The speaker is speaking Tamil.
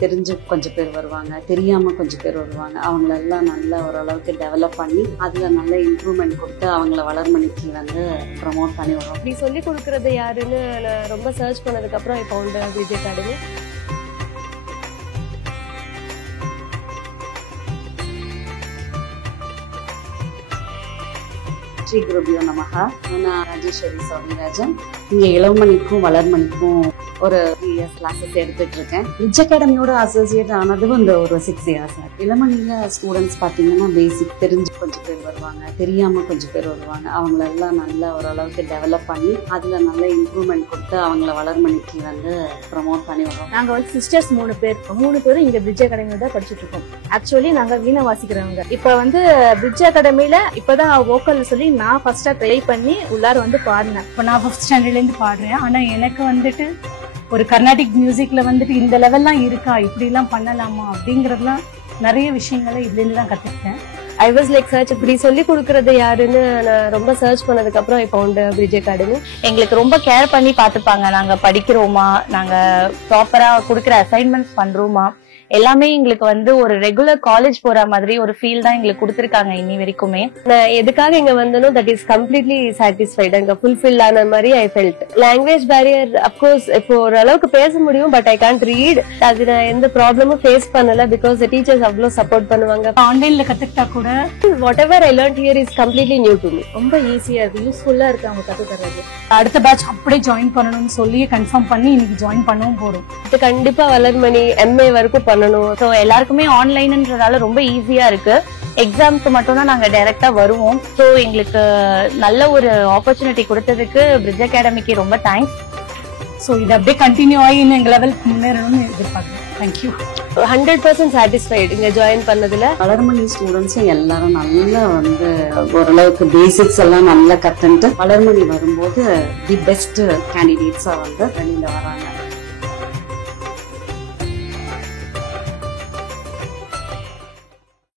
தெரிஞ்ச கொஞ்சம் பேர் வருவாங்க, தெரியாம கொஞ்சம் பேர் வருவாங்க. அவங்களெல்லாம் நல்லா ஓரளவுக்கு டெவலப் பண்ணி அதுல நல்ல இம்ப்ரூவ்மெண்ட் கொடுத்து அவங்கள வளர்மணிக்கு வந்து ப்ரமோட் பண்ணி வரும். இப்படி சொல்லி கொடுக்கறது யாருன்னு நான் ரொம்ப சர்ச் பண்ணதுக்கு அப்புறம் இப்போ உண்டு விஜய் அகாடமி. ஸ்ரீ குருபியோ நமஹா. நான் ராஜேஸ்வரி சௌமிராஜன். இங்கே இளமணிக்கும் வளர்மணிக்கும் ஒரு 3 years கிளாஸஸ் எடுத்துட்டு இருக்கேன். விஜய் அகாடமியோட அசோசியேட் ஆனது இந்த ஒரு 6 years. இளமணியில ஸ்டூடெண்ட்ஸ் பார்த்தீங்கன்னா பேசிக் தெரிஞ்சு கொஞ்சம் பேர் வருவாங்க, தெரியாம கொஞ்சம் பேர் வருவாங்க. அவங்களெல்லாம் நல்லா ஓரளவுக்கு டெவலப் பண்ணி அதுல நல்ல இம்ப்ரூவ்மெண்ட் கொடுத்து அவங்கள வளர்மணிக்கு வந்து ப்ரமோட் பண்ணி வரோம். நாங்க வந்து சிஸ்டர்ஸ் 3 பேரும் இங்க விஜய் அகாடமியில தான் படிச்சுட்டு இருக்கோம். ஆக்சுவலி நாங்க வீணை வாசிக்கிறவங்க. இப்ப வந்து விஜய் அகாடமியில இப்பதான் வோக்கல் சொல்லி நான் ஃபர்ஸ்டா ட்ரை பண்ணி உள்ளார வந்து பாடினேன். இப்போ நான் 5th ஸ்டாண்டர்ட்ல இருந்து பாடுறேன். ஆனா எனக்கு வந்துட்டு ஒரு கர்நாடிக் மியூசிக்ல வந்துட்டு இந்த லெவல்லாம் இருக்கா, இப்படி எல்லாம் பண்ணலாமா அப்படிங்கறதுலாம் நிறைய விஷயங்களை இதுல இருந்து தான் கத்துக்கிட்டேன். ஐ வாஸ் லைக் சர்ச் இப்படி சொல்லி கொடுக்கறது யாருன்னு நான் ரொம்ப சர்ச் பண்ணதுக்கு அப்புறம் இப்போ உண்டு விஜய் அகாடமி. எங்களுக்கு ரொம்ப கேர் பண்ணி பாத்துப்பாங்க. நாங்க படிக்கிறோமா, நாங்க ப்ராப்பரா கொடுக்குற அசைன்மெண்ட்ஸ் பண்றோமா, எல்லாமே எங்களுக்கு வந்து ஒரு ரெகுலர் காலேஜ் போற மாதிரி ஒரு ஃபீல் தான் எங்களுக்கு கொடுத்துருக்காங்க இன்னி வரைக்குமே. நான் எதுக்காக இங்க வந்தனோ தட் இஸ் கம்ப்ளீட்லி சாட்டிஸ்ஃபைட். அங்க ஃபுல்ஃபில் ஆன மாதிரி I felt. Language barrier of course இப்போ ஓரளவுக்கு பேச முடியும், பட் ஐ கான்ட் ரீட். அது நான் எந்த ப்ராப்ளமும் ஃபேஸ் பண்ணல. பிகாஸ் டீச்சர்ஸ் அவ்வளோ சப்போர்ட் பண்ணுவாங்க. ஆன்லைன்ல கத்துக்கிட்டா கூட whatever I learned here is completely new to me. ரொம்ப ஈஸியா இருக்கு, யூஸ்ஃபுல்லா இருக்கு அவங்க கத்து தர்றது. அடுத்த பேட்ச் அப்படியே ஜாயின் பண்ணணும்னு சொல்லி கன்ஃபார்ம் பண்ணி இன்னைக்கு ஜாயின் பண்ணவும் போறோம். இது கண்டிப்பா வளர்மணி MA வரைக்கும் பண்ணணும். ஸோ எல்லாருக்குமே ஆன்லைன்ன்றதால ரொம்ப ஈஸியா இருக்கு. எக்ஸாம்க்கு மட்டும் தான் நாங்க டைரக்டா வருவோம். ஸோ எங்களுக்கு நல்ல ஒரு ஆப்பர்ச்சுனிட்டி கொடுத்ததுக்கு விஜய் அகாடமிக்கு ரொம்ப தேங்க்ஸ். ஸோ இது அப்படியே கண்டினியூ ஆகி எங்க லெவலுக்கு முன்னேறணும்னு எதிர்பார்க்கிறேன். தேங்க்யூ. 100% சாட்டிஸ்ஃபைட் இங்க ஜாயின் பண்ணதுல. வளர்மணி ஸ்டூடெண்ட்ஸும் எல்லாரும் நல்லா வந்து ஓரளவுக்கு பேசிக்ஸ் எல்லாம் நல்லா கத்துட்டு வளர்மணி வரும்போது தி பெஸ்ட் கேண்டிடேட்ஸா வந்து வெளியில வராங்க.